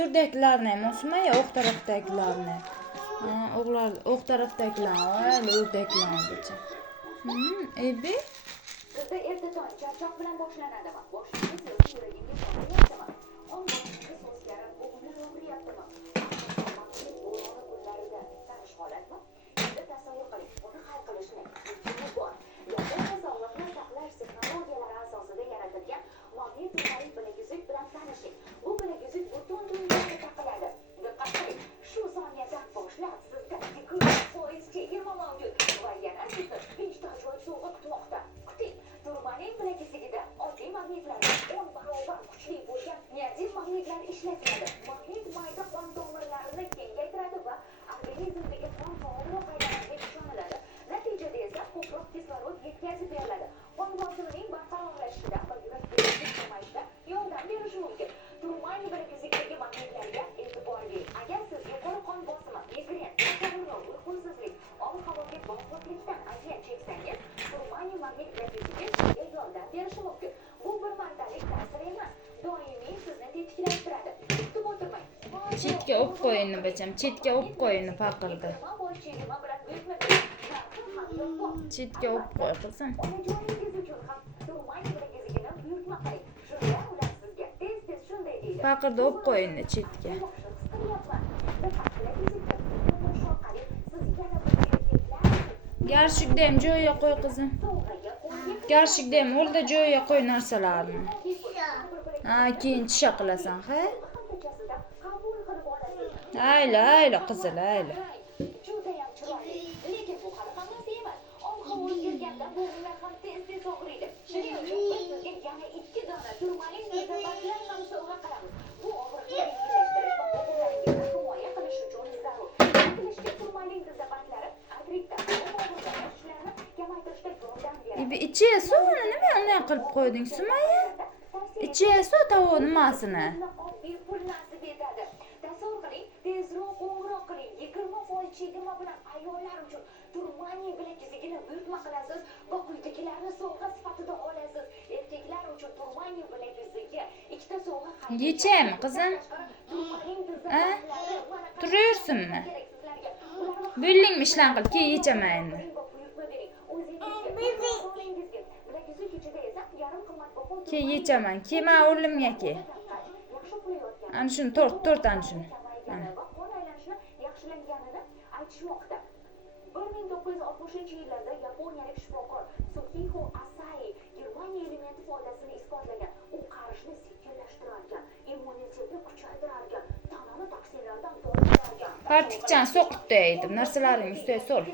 ördeklerini hem Sümeyye o taraftakilerini. Oğlar o taraftakilerini öyle ördeklerini geçer. Ebi? Kızda erta tong charchoq bilan boshlanadimi? Boshingiz yoki yuragingiz og'riyaptimi? Onboshingizga so'zlarib bo'g'inlar og'riyaptimi? Maqsad bo'roni kunlarida tanish holatmi? Endi tasavvur qiling, buni hal qilishning yechimi bor. Yaponiya sog'liqni saqlash texnologiyalari asosida yaratilgan magnit turnali bilaguzuk bilan tanishing. Bu bilaguzuk butun dunyoda taqiladi. Diqqat qiling, shu soniyadan boshlab sizda 200% chegirma mavjud va yana sizni beshta ajoyib sovg'a kutmoqda. Turmaning bilaguzugida oddiy magnitlardan 10 barobar kuchli bo'lgan neodim magnitlar ishlatiladi. Magnit mayda qon tomirlarini kengaytiradi va organizmdagi qon faolroq aylanishiga ishoniladi. Natijada esa ko'proq kislorod yetkazib beriladi. Qon bosimining barqarorlashishida va yurak tezligi kamayishida yordam berishi mumkin. Turmani bilaguzugidagi magnitlarga e'tibor bering. Agar siz yuqori qon bosimi, migren, tasavvurlar, uyqusizlik, ob-havoga bog'liqlikdan aziyat cheksangiz, turmani magnit bilaguzugi yordam berishi mumkin. Bu bir martalik ta'sir emas, doimiy sizni tetiklantiradi. Kutib o'tirmang. Chetga o'p qo'yini bacham, chetga o'p qo'yini faqirdi. Chetga o'p qo'y qizim. Onajoningiz uchun ham turmani bilaguzugini buyurtma qiling. Shunda ular sizga tez-tez shunday deydi. Faqirdi o'p qo'yini chetga. Garshikda ham joyiga qo'y qizim. Garshikda ham o'lda joyiga qo'y narsalarni. Keyin tisha qilasan, ha? Ayla qizil, ayla. Judayam chiroyli. Lekin bu hali hammasi emas. Ob-havo o'zgarganda bo'g'inlar ham tez-tez og'riydi. Shuning uchun biz sizga yana 2 dona turmali nazoratlar ham sovg'a qilamiz. Bu og'riqni yengillashtirish va bo'g'inlaringizni himoya qilish uchun zarur. Inglizcha turmali nazoratlari artritdan ishlarni kamaytirishda yordam beradi. Ebi ichiga suvni nima unday qilib qo'yding, Sumaya? Ichiga suv tavuq nimasini? Tasavvur qiling, tezroq qo'ng'iroq qiling. 20% chegirma bilan ayollar uchun turmani bilaguzugini buyurtma qilasiz va quyidagilarni sovg'a sifatida olasiz. Erkaklar uchun turmani bilaguzugi 2 ta sovg'a ham. Yechaymi qizim? Turursunmi? Bo'ldingmi ishlan qil, keyin yechaman endi. Keyin yechaman. Kema o'rlimga ke. Ana shuni tort ana shuni. Qon aylanishini yaxshilanganini aytishmoqda. 1960-yillarda yaponiyalik shifokor Sukiho Asai Germaniya elementi foydasini isbotlagan. U qarishni sekinlashtirarkan, immunitetni kuchaytirarkan, tanani toksinlardan tozalarkan. Partikchan so'qitdi aytib, narsalaring ustiga sol.